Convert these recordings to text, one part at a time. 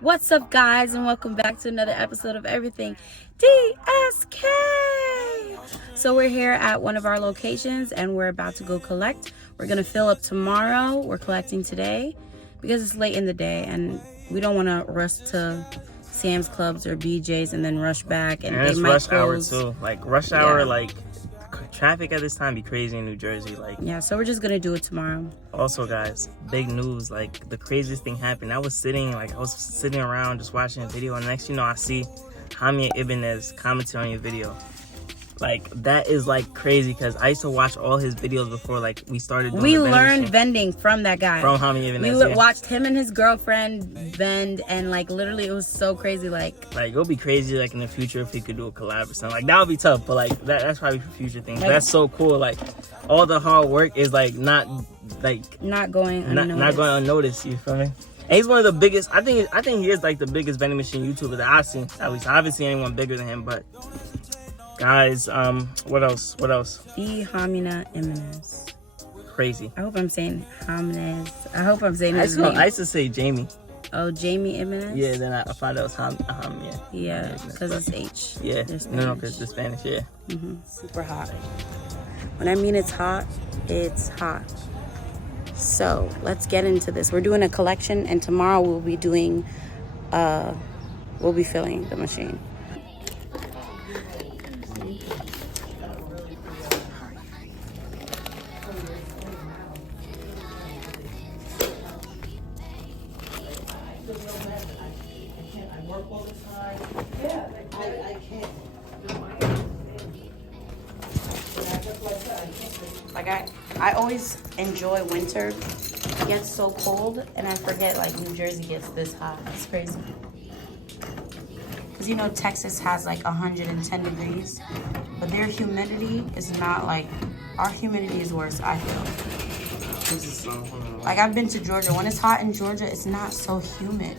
What's up, guys, and welcome back to another episode of Everything DSK. So we're here at one of our locations and we're about to go collect. We're gonna fill up tomorrow. We're collecting today because it's late in the day and we don't want to rush to Sam's Clubs or BJ's and then rush back, and they it's might rush close. hour too. Like rush hour, like traffic at this time be crazy in New Jersey. Like, yeah, so we're just gonna do it tomorrow. Also, guys, big news. Like, the craziest thing happened. I was sitting around just watching a video, and next I see Hamia Ibanez commenting on your video. Like, that is like crazy because I used to watch all his videos before like we started doing we learned vending from that guy, from Hamia Ibanez. We watched him and his girlfriend vend, and like literally it was so crazy. Like it'll be crazy like in the future if he could do a collab or something. Like, that would be tough, but like that's probably for future things. Like, that's so cool. Like, all the hard work is like not going unnoticed. You feel me? And he's one of the biggest. I think he is like the biggest vending machine YouTuber that I've seen. At least I haven't seen anyone bigger than him. But guys, what else? Hamina Ibanez. Crazy. I hope I'm saying Jimenez. I hope I'm saying his name. I used to say Jamie. Oh, Jamie Ibanez? Yeah, then I found out it was Ham. Yeah, because it's H. Yeah, no, because the Spanish, yeah. Super hot. When I mean it's hot, it's hot. So let's get into this. We're doing a collection, and tomorrow we'll be filling the machine. Like I always enjoy winter. It gets so cold and I forget like New Jersey gets this hot. It's crazy. Because you know Texas has like 110 degrees, but their humidity is not like, our humidity is worse, I feel. Like, I've been to Georgia. When it's hot in Georgia, it's not so humid.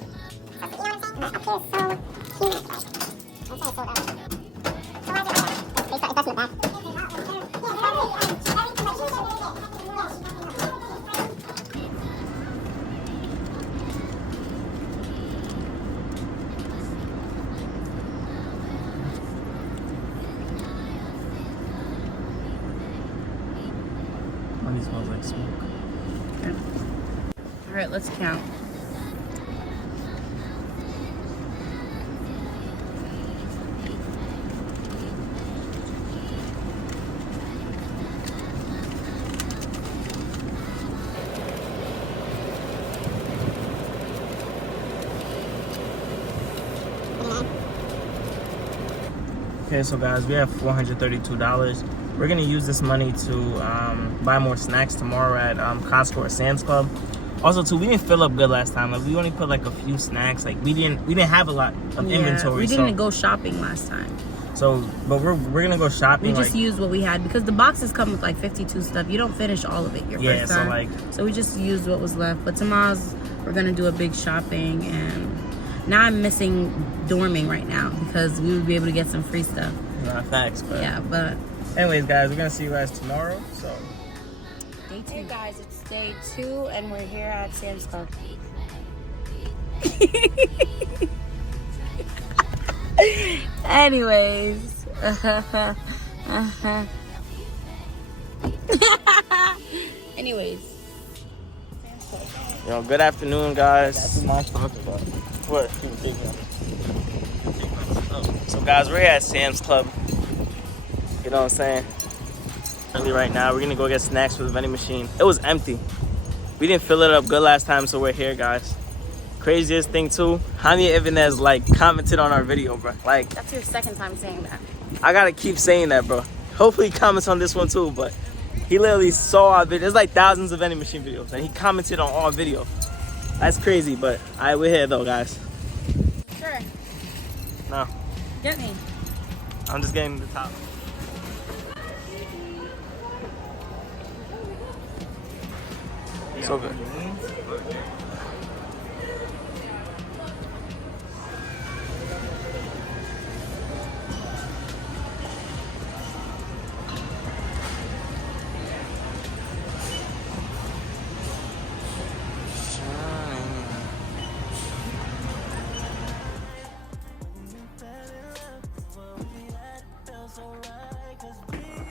Money smells like smoke. Okay. All right, let's count. Okay, so guys, we have $432. We're gonna use this money to buy more snacks tomorrow at Costco or Sam's Club. Also, too, we didn't fill up good last time. Like, we only put like a few snacks. Like, we didn't have a lot of inventory. We didn't go shopping last time. So, but we're gonna go shopping. We just used what we had because the boxes come with like 52 stuff. You don't finish all of it your first time. So we just used what was left. But tomorrow's we're gonna do a big shopping, and now I'm missing dorming right now because we would be able to get some free stuff. Not facts, but yeah, but anyways, guys, we're gonna see you guys tomorrow. So day 2. Hey guys, it's day 2 and we're here at Sam's Club. Anyways. Anyways. Yo, good afternoon, guys. That's what I'm talking about. What? So guys, we're here at Sam's Club. You know what I'm saying? Early right now, we're gonna go get snacks for the vending machine. It was empty. We didn't fill it up good last time, so we're here, guys. Craziest thing too, Hamia Ibanez like commented on our video, bro. Like, that's your second time saying that. I gotta keep saying that, bro. Hopefully he comments on this one too, but he literally saw our video. There's like thousands of vending machine videos, and he commented on our video. That's crazy, but we're here though, guys. Sure. No. Get me. I'm just getting the top. So good.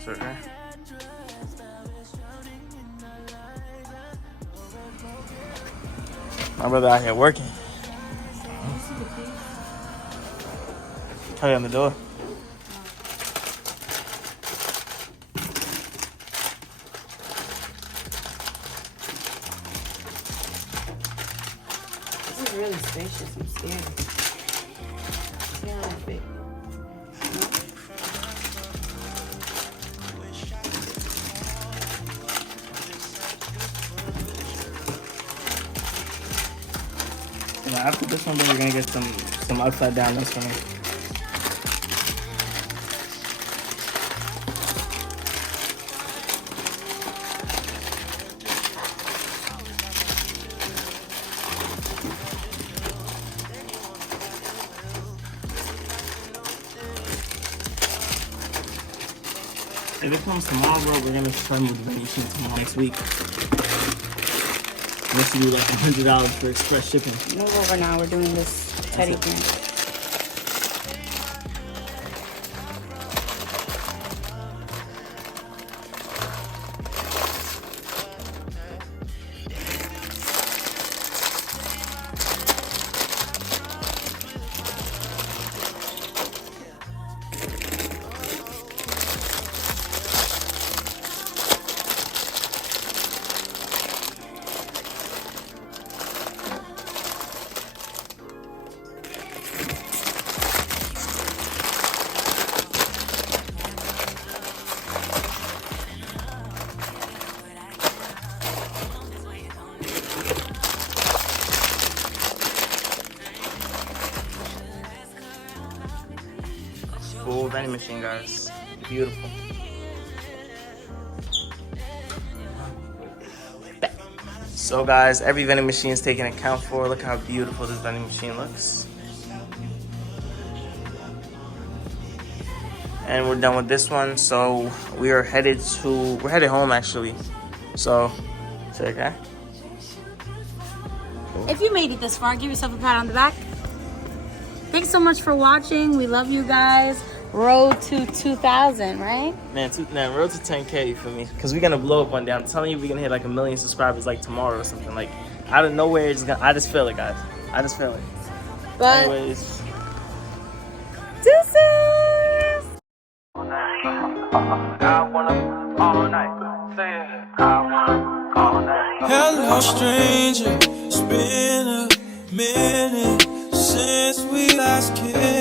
Okay. My brother out here working. Tell you on the door. This is really spacious. I'm scared. See how I fit? Yeah, after this one, then we're gonna get some upside down this one. If it comes tomorrow, bro, we're gonna try to move the vending machine tomorrow next week. We have to do like $100 for express shipping. Move over now. We're doing this teddy thing. Full vending machine, guys. Beautiful. So guys, every vending machine is taken account for. Look how beautiful this vending machine looks. And we're done with this one. So we're headed home actually. So, okay. If you made it this far, give yourself a pat on the back. Thanks so much for watching. We love you guys. Road to 2,000, right? Man, road to 10K for me. Because we're going to blow up one day. I'm telling you, we're going to hit like 1 million subscribers like tomorrow or something. Like, out of nowhere, I just feel it, guys. I just feel it. But anyways. Deuces! Hello, stranger. It's been a minute since we last kissed.